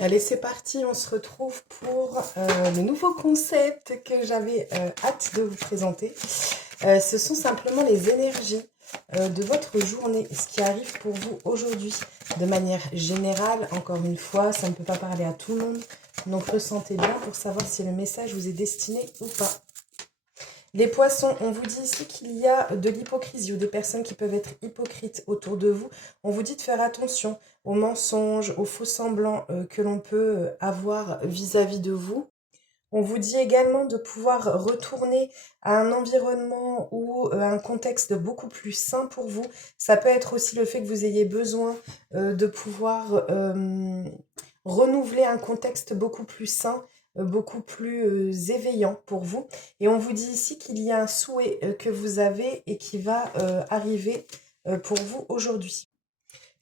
Allez, c'est parti, on se retrouve pour le nouveau concept que j'avais hâte de vous présenter. Ce sont simplement les énergies de votre journée, ce qui arrive pour vous aujourd'hui. De manière générale, encore une fois, ça ne peut pas parler à tout le monde, donc ressentez bien pour savoir si le message vous est destiné ou pas. Les poissons, on vous dit ici qu'il y a de l'hypocrisie ou des personnes qui peuvent être hypocrites autour de vous. On vous dit de faire attention aux mensonges, aux faux semblants que l'on peut avoir vis-à-vis de vous. On vous dit également de pouvoir retourner à un environnement ou un contexte beaucoup plus sain pour vous. Ça peut être aussi le fait que vous ayez besoin de pouvoir renouveler un contexte beaucoup plus sain, beaucoup plus éveillant pour vous. Et on vous dit ici qu'il y a un souhait que vous avez et qui va arriver pour vous aujourd'hui.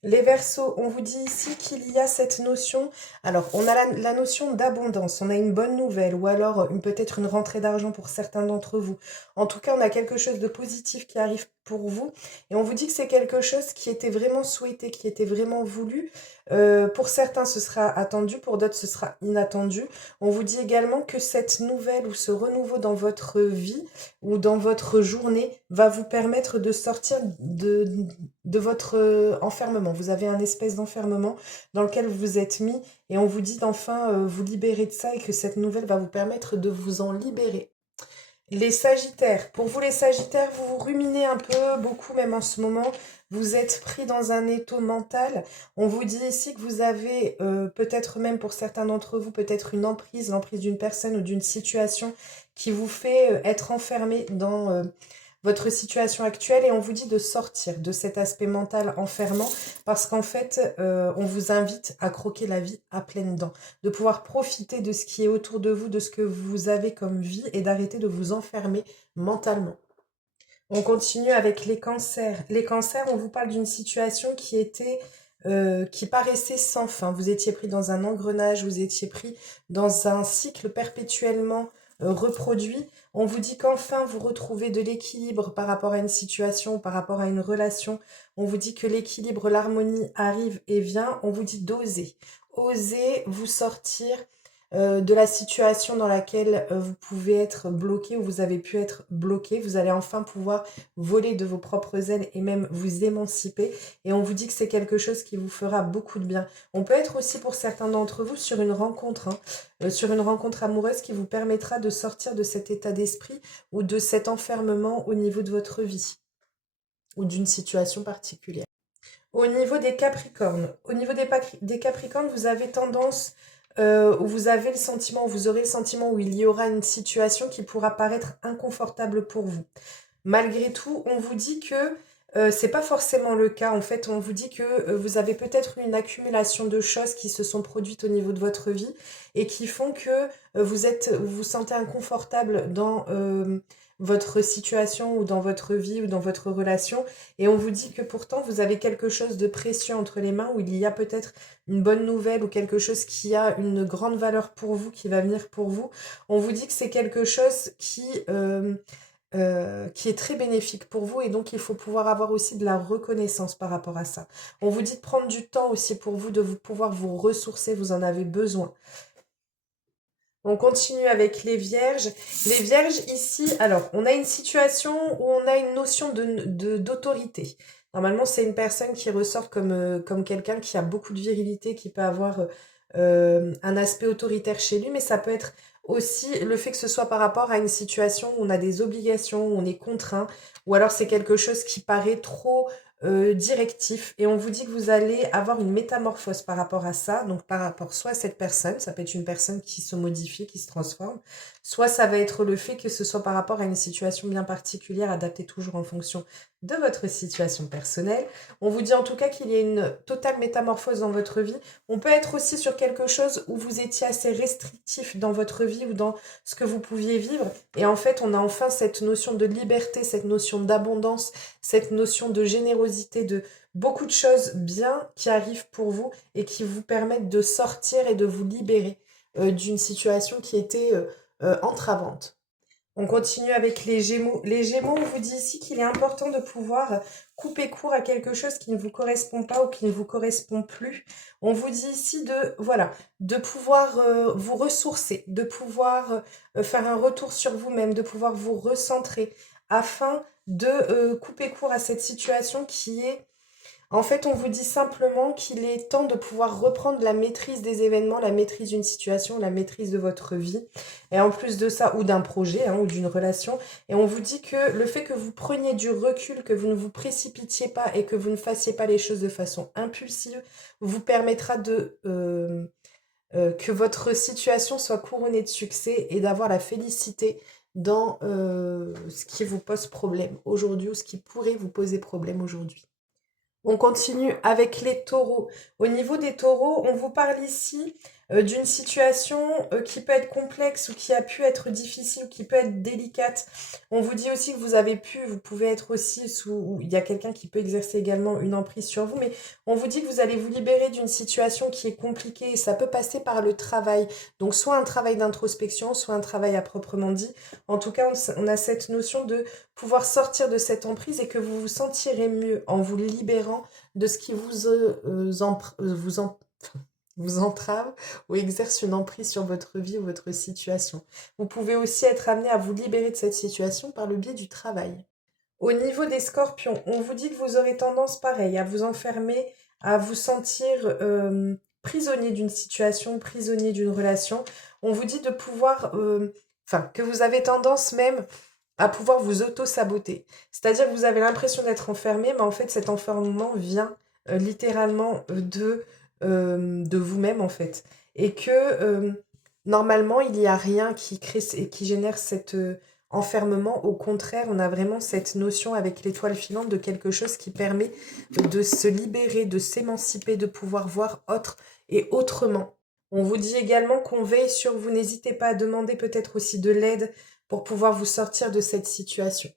Les Verseaux, on vous dit ici qu'il y a cette notion, alors on a la notion d'abondance, on a une bonne nouvelle ou alors peut-être une rentrée d'argent pour certains d'entre vous. En tout cas, on a quelque chose de positif qui arrive pour vous et on vous dit que c'est quelque chose qui était vraiment souhaité, qui était vraiment voulu. Pour certains, ce sera attendu, pour d'autres, ce sera inattendu. On vous dit également que cette nouvelle ou ce renouveau dans votre vie ou dans votre journée va vous permettre de sortir de votre enfermement. Vous avez un espèce d'enfermement dans lequel vous vous êtes mis et on vous dit d'enfin vous libérer de ça et que cette nouvelle va vous permettre de vous en libérer. Les Sagittaires. Pour vous les Sagittaires, vous ruminez un peu, beaucoup même en ce moment. Vous êtes pris dans un étau mental. On vous dit ici que vous avez peut-être même pour certains d'entre vous, peut-être une emprise, l'emprise d'une personne ou d'une situation qui vous fait être enfermé dans votre situation actuelle et on vous dit de sortir de cet aspect mental enfermant parce qu'en fait, on vous invite à croquer la vie à pleines dents, de pouvoir profiter de ce qui est autour de vous, de ce que vous avez comme vie et d'arrêter de vous enfermer mentalement. On continue avec les cancers. Les cancers, on vous parle d'une situation qui paraissait sans fin. Vous étiez pris dans un engrenage, vous étiez pris dans un cycle perpétuellement reproduit. On vous dit qu'enfin vous retrouvez de l'équilibre par rapport à une situation, par rapport à une relation. On vous dit que l'équilibre, l'harmonie arrive et vient. On vous dit d'oser. Oser vous sortir de la situation dans laquelle vous pouvez être bloqué ou vous avez pu être bloqué. Vous allez enfin pouvoir voler de vos propres ailes et même vous émanciper. Et on vous dit que c'est quelque chose qui vous fera beaucoup de bien. On peut être aussi pour certains d'entre vous sur une rencontre, sur une rencontre amoureuse qui vous permettra de sortir de cet état d'esprit ou de cet enfermement au niveau de votre vie ou d'une situation particulière. Au niveau des Capricornes, des Capricornes, vous avez tendance, ou vous avez le sentiment, vous aurez le sentiment où il y aura une situation qui pourra paraître inconfortable pour vous. Malgré tout, on vous dit que c'est pas forcément le cas. En fait, on vous dit que vous avez peut-être eu une accumulation de choses qui se sont produites au niveau de votre vie et qui font que vous vous sentez inconfortable dans votre situation ou dans votre vie ou dans votre relation. Et on vous dit que pourtant, vous avez quelque chose de précieux entre les mains où il y a peut-être une bonne nouvelle ou quelque chose qui a une grande valeur pour vous, qui va venir pour vous. On vous dit que c'est quelque chose qui est très bénéfique pour vous et donc il faut pouvoir avoir aussi de la reconnaissance par rapport à ça. On vous dit de prendre du temps aussi pour vous, de vous pouvoir vous ressourcer, vous en avez besoin. On continue avec les vierges. Les vierges ici, alors on a une situation où on a une notion d'autorité. Normalement c'est une personne qui ressort comme quelqu'un qui a beaucoup de virilité, qui peut avoir un aspect autoritaire chez lui, mais ça peut être aussi le fait que ce soit par rapport à une situation où on a des obligations, où on est contraint, ou alors c'est quelque chose qui paraît trop directif et on vous dit que vous allez avoir une métamorphose par rapport à ça, donc par rapport soit à cette personne, ça peut être une personne qui se modifie, qui se transforme, soit ça va être le fait que ce soit par rapport à une situation bien particulière, adaptée toujours en fonction de votre situation personnelle. On vous dit en tout cas qu'il y a une totale métamorphose dans votre vie. On peut être aussi sur quelque chose où vous étiez assez restrictif dans votre vie ou dans ce que vous pouviez vivre et en fait on a enfin cette notion de liberté, cette notion d'abondance, cette notion de générosité, de beaucoup de choses bien qui arrivent pour vous et qui vous permettent de sortir et de vous libérer d'une situation qui était entravante. On continue avec les Gémeaux. Les Gémeaux, on vous dit ici qu'il est important de pouvoir couper court à quelque chose qui ne vous correspond pas ou qui ne vous correspond plus. On vous dit ici voilà, de pouvoir vous ressourcer, de pouvoir faire un retour sur vous-même, de pouvoir vous recentrer afin de couper court à cette situation qui est... En fait, on vous dit simplement qu'il est temps de pouvoir reprendre la maîtrise des événements, la maîtrise d'une situation, la maîtrise de votre vie. Et en plus de ça, ou d'un projet, ou d'une relation. Et on vous dit que le fait que vous preniez du recul, que vous ne vous précipitiez pas et que vous ne fassiez pas les choses de façon impulsive, vous permettra que votre situation soit couronnée de succès et d'avoir la félicité dans ce qui vous pose problème aujourd'hui ou ce qui pourrait vous poser problème aujourd'hui. On continue avec les taureaux. Au niveau des taureaux, on vous parle ici d'une situation qui peut être complexe ou qui a pu être difficile ou qui peut être délicate. On vous dit aussi que vous pouvez être aussi ou il y a quelqu'un qui peut exercer également une emprise sur vous, mais on vous dit que vous allez vous libérer d'une situation qui est compliquée et ça peut passer par le travail. Donc soit un travail d'introspection, soit un travail à proprement dit. En tout cas, on a cette notion de pouvoir sortir de cette emprise et que vous vous sentirez mieux en vous libérant de ce qui vous entrave ou exerce une emprise sur votre vie ou votre situation. Vous pouvez aussi être amené à vous libérer de cette situation par le biais du travail. Au niveau des scorpions, on vous dit que vous aurez tendance, pareil, à vous enfermer, à vous sentir prisonnier d'une situation, prisonnier d'une relation. On vous dit de pouvoir, que vous avez tendance même à pouvoir vous auto-saboter. C'est-à-dire que vous avez l'impression d'être enfermé, mais en fait cet enfermement vient littéralement de vous-même en fait. Et que normalement il n'y a rien qui crée et qui génère cet enfermement. Au contraire, on a vraiment cette notion avec l'étoile filante de quelque chose qui permet de se libérer, de s'émanciper, de pouvoir voir autre et autrement. On vous dit également qu'on veille sur vous. N'hésitez pas à demander peut-être aussi de l'aide pour pouvoir vous sortir de cette situation.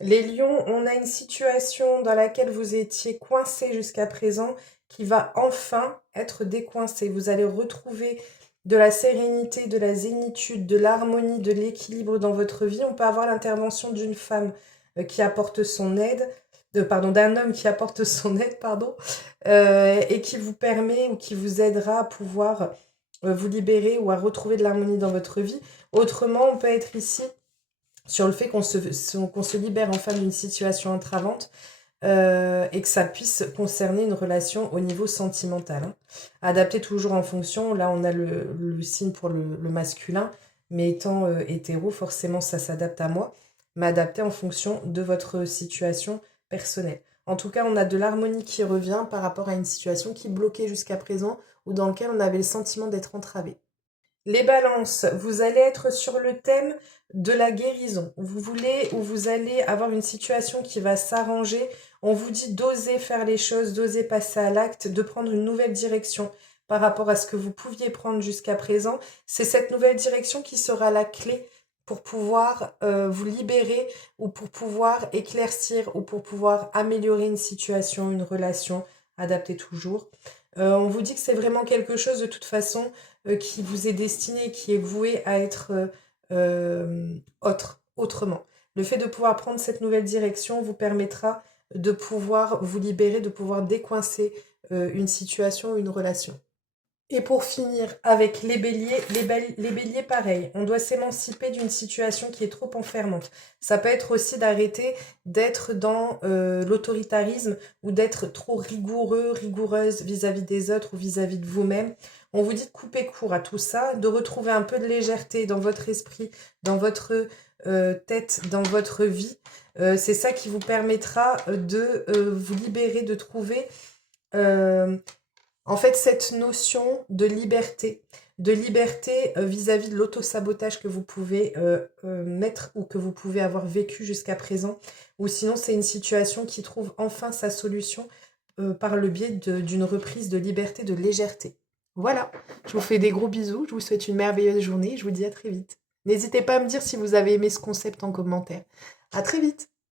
Les lions, on a une situation dans laquelle vous étiez coincé jusqu'à présent qui va enfin être décoincé. Vous allez retrouver de la sérénité, de la zénitude, de l'harmonie, de l'équilibre dans votre vie. On peut avoir l'intervention d'une femme qui apporte son aide, d'un homme qui apporte son aide, et qui vous permet ou qui vous aidera à pouvoir vous libérer ou à retrouver de l'harmonie dans votre vie. Autrement, on peut être ici sur le fait qu'on se libère enfin d'une situation entravante et que ça puisse concerner une relation au niveau sentimental. Adapté toujours en fonction, là on a le signe pour le masculin, mais étant hétéro, forcément ça s'adapte à moi, mais adapté en fonction de votre situation personnelle. En tout cas, on a de l'harmonie qui revient par rapport à une situation qui bloquait jusqu'à présent ou dans laquelle on avait le sentiment d'être entravé. Les balances, vous allez être sur le thème de la guérison. Vous allez avoir une situation qui va s'arranger. On vous dit d'oser faire les choses, d'oser passer à l'acte, de prendre une nouvelle direction par rapport à ce que vous pouviez prendre jusqu'à présent. C'est cette nouvelle direction qui sera la clé pour pouvoir vous libérer ou pour pouvoir éclaircir ou pour pouvoir améliorer une situation, une relation, adapter toujours. On vous dit que c'est vraiment quelque chose de toute façon qui vous est destiné, qui est voué à être autrement. Le fait de pouvoir prendre cette nouvelle direction vous permettra de pouvoir vous libérer, de pouvoir décoincer une situation, une relation. Et pour finir avec les béliers, les béliers pareil, on doit s'émanciper d'une situation qui est trop enfermante. Ça peut être aussi d'arrêter d'être dans l'autoritarisme ou d'être trop rigoureuse vis-à-vis des autres ou vis-à-vis de vous-même. On vous dit de couper court à tout ça, de retrouver un peu de légèreté dans votre esprit, dans votre tête, dans votre vie. C'est ça qui vous permettra de vous libérer, de trouver... en fait, cette notion de liberté vis-à-vis de l'auto-sabotage que vous pouvez mettre ou que vous pouvez avoir vécu jusqu'à présent, ou sinon c'est une situation qui trouve enfin sa solution par le biais d'une reprise de liberté, de légèreté. Voilà, je vous fais des gros bisous, je vous souhaite une merveilleuse journée, je vous dis à très vite. N'hésitez pas à me dire si vous avez aimé ce concept en commentaire. À très vite.